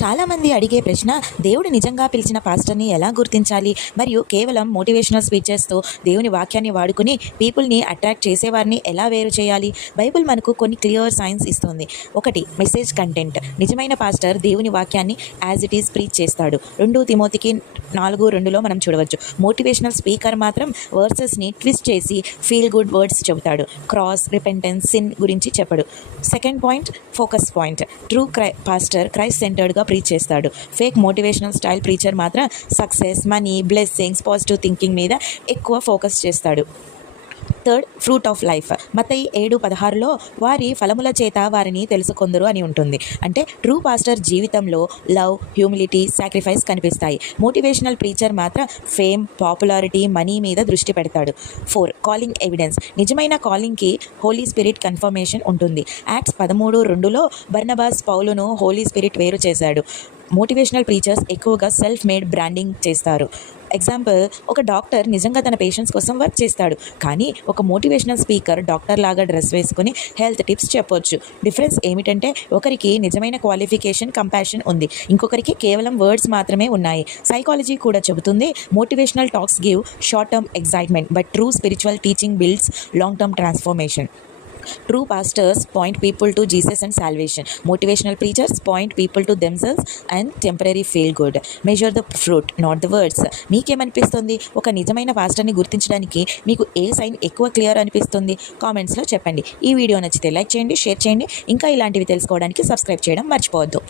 చాలామంది అడిగే ప్రశ్న, దేవుడు నిజంగా పిలిచిన పాస్టర్ని ఎలా గుర్తించాలి? మరియు కేవలం మోటివేషనల్ స్పీచెస్తో దేవుని వాక్యాన్ని వాడుకుని పీపుల్ని అట్రాక్ట్ చేసేవారిని ఎలా వేరు చేయాలి? బైబిల్ మనకు కొన్ని క్లియర్ సైన్స్ ఇస్తుంది. 1. Message content. నిజమైన పాస్టర్ దేవుని వాక్యాన్ని యాజ్ ఇట్ ఈస్ ప్రీచ్ చేస్తాడు. 2 తిమోతికి 4:2లో మనం చూడవచ్చు. మోటివేషనల్ స్పీకర్ మాత్రం వర్సెస్ని ట్విస్ట్ చేసి ఫీల్ గుడ్ వర్డ్స్ చెబుతాడు. క్రాస్, రిపెంటెన్స్, సిన్ గురించి చెప్పడు. Second point, focus point. True pastor Christ సెంటర్డ్గా ప్రీచ్ చేస్తాడు. ఫేక్ మోటివేషనల్ స్టైల్ ప్రీచర్ మాత్రం success, money, blessings, positive thinking మీద ఎక్కువ ఫోకస్ చేస్తాడు. Third, fruit of life. మత్తయి 7:16లో వారి ఫలముల చేత వారిని తెలుసుకొందరు అని ఉంటుంది. అంటే ట్రూ పాస్టర్ జీవితంలో లవ్, హ్యూమిలిటీ, సాక్రిఫైస్ కనిపిస్తాయి. మోటివేషనల్ ప్రీచర్ మాత్రం ఫేమ్, పాపులారిటీ, మనీ మీద దృష్టి పెడతాడు. 4. Calling evidence. నిజమైన కాలింగ్కి హోలీ స్పిరిట్ కన్ఫర్మేషన్ ఉంటుంది. యాక్ట్స్ 13:2లో బర్నబాస్ పౌలును హోలీ స్పిరిట్ వేరు చేశాడు. మోటివేషనల్ ప్రీచర్స్ ఎక్కువగా సెల్ఫ్ మేడ్ బ్రాండింగ్ చేస్తారు. ఎగ్జాంపుల్, ఒక డాక్టర్ నిజంగా తన పేషెంట్స్ కోసం వర్క్ చేస్తాడు, కానీ ఒక మోటివేషనల్ స్పీకర్ డాక్టర్ లాగా డ్రెస్ వేసుకుని హెల్త్ టిప్స్ చెప్పొచ్చు. డిఫరెన్స్ ఏమిటంటే ఒకరికి నిజమైన క్వాలిఫికేషన్, కంపాషన్ ఉంది, ఇంకొకరికి కేవలం వర్డ్స్ మాత్రమే ఉన్నాయి. సైకాలజీ కూడా చెబుతుంది, motivational talks give short term excitement, but true spiritual teaching builds long term transformation. True pastors point people to Jesus and salvation. Motivational preachers point people to themselves and temporary feel good. Measure the fruit, not the words. మీకేమనిపిస్తుంది? ఒక నిజమైన పాస్టర్ని గుర్తించడానికి మీకు ఏ sign ఎక్కువ clear అనిపిస్తుంది? కామెంట్స్లో చెప్పండి. ఈ వీడియో నచ్చితే లైక్ చేయండి, షేర్ చేయండి. ఇంకా ఇలాంటివి తెలుసుకోవడానికి సబ్స్క్రైబ్ చేయడం మర్చిపోవద్దు.